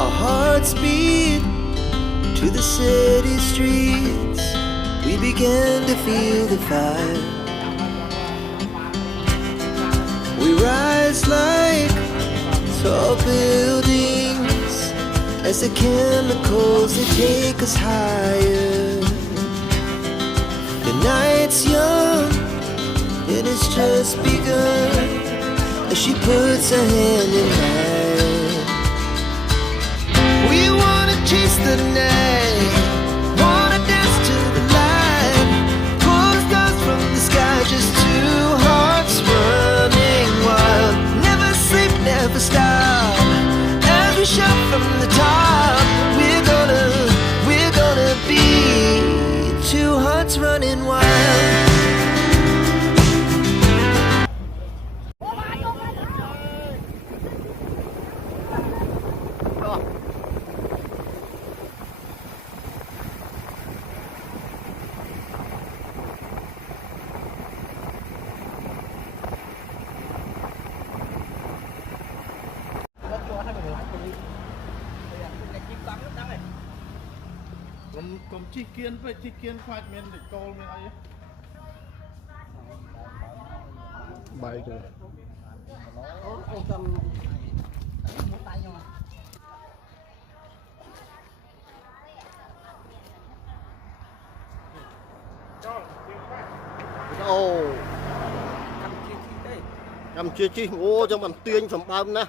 Our hearts beat to the city streets. We began to feel the fire. We rise like tall buildings as the chemicals, they take us higher. The night's young, it has just begun, as she puts her hand in mine. We wanna chase the night, wanna dance to the light, pull the stars from the sky, just two hearts running wild. Never sleep, never stop, as we shout from the top. We're gonna be two hearts running wild. Cùng chi kiên với chi kiên khoai miên để câu mới ấy bảy rồi ô cầm chia chi ô cho mình tuyên phẩm bơm nè.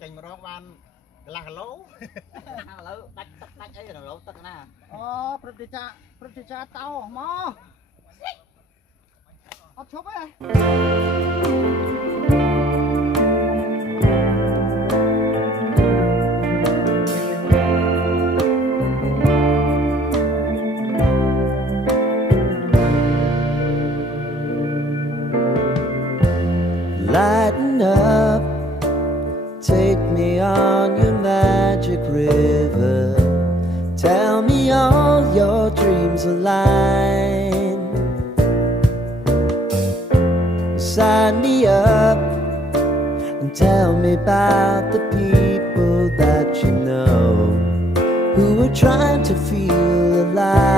Chành mà rong ban là lố lố tách ấy là lố tách nè pretty cha tao mò ấp chụp ấy. Lighten up, take me on your magic river. Tell me all your dreams align. Sign me up and tell me about the people that you know who are trying to feel alive.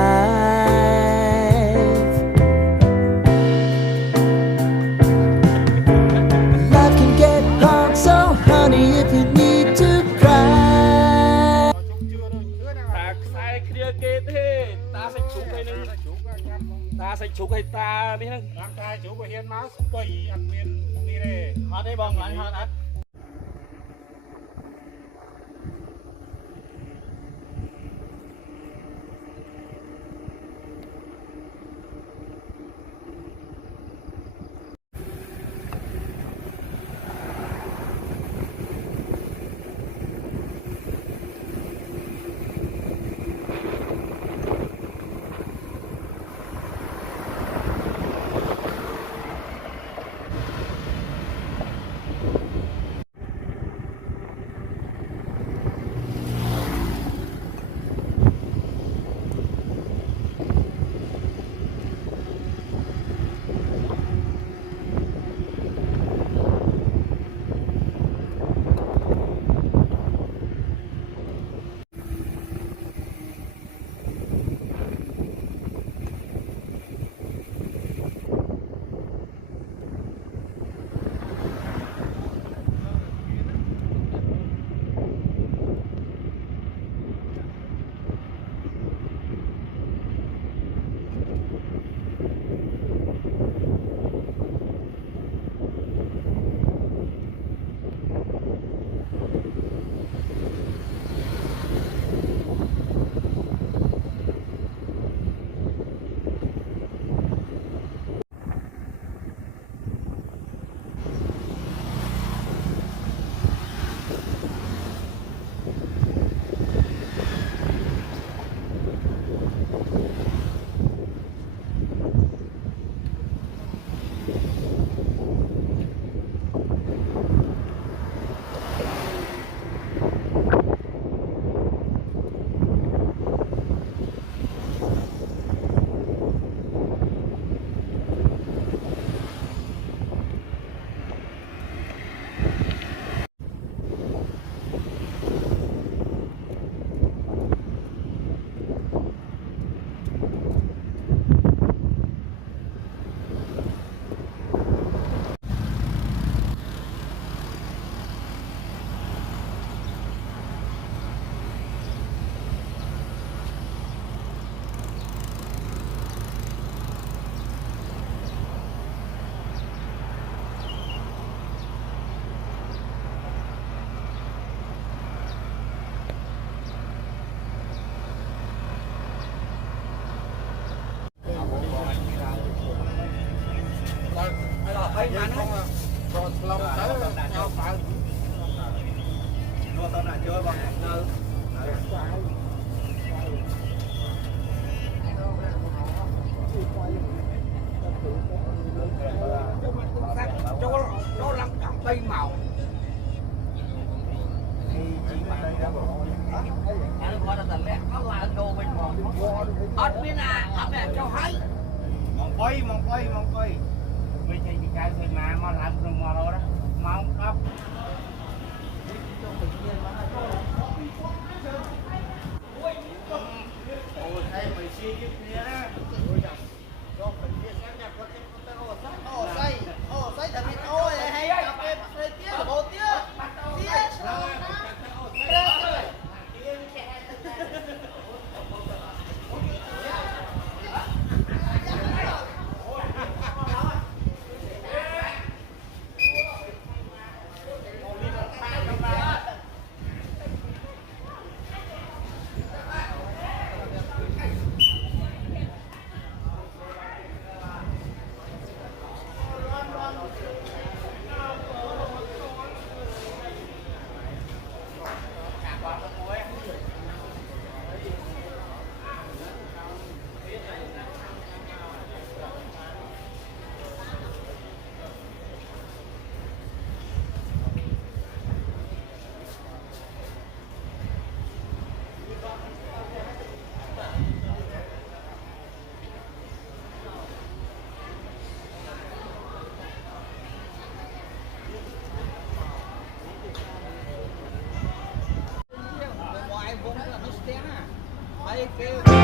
Life can get hard, so honey, if you need to cry. ta sẽ chụp hay ta đi hơn làm ta chụp và hiến máu tùy ăn miên đi đây họ đây bong lại họ đã Nó tao nào chơi bằng nó làm cặp bay màu anh gọi là tình lẽ nó là đồ bên mòn anh biết à anh này cho hay mong quay mấy chị cái thì mà làm rừng mò đó mong cấp ôi thấy mày xí cái kia đó ô say thật biết ôi hay cà phê tía hồ tía ngoài vùng là nó xé à.